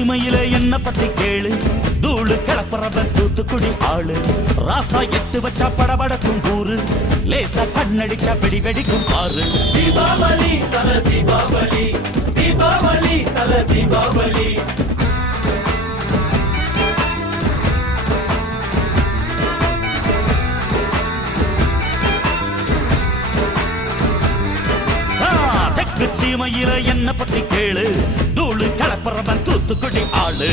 சீமையில என்ன பத்தி கேளு, தூளு கிளப்புறவன் தூத்துக்குடி ஆளு. ராசா எட்டு வச்சா படபடக்கும் கூறு, லேசா கண்ணடிச்சா வெடி வெடிக்கும் பாரு. தீபாவளி தல தீபாவளி, தீபாவளி தல தீபாவளி. தெற்கு சீமையில என்ன பத்தி கேளு, தூளு கிளப்புறவன் தூத்துக்குடி ஆளு.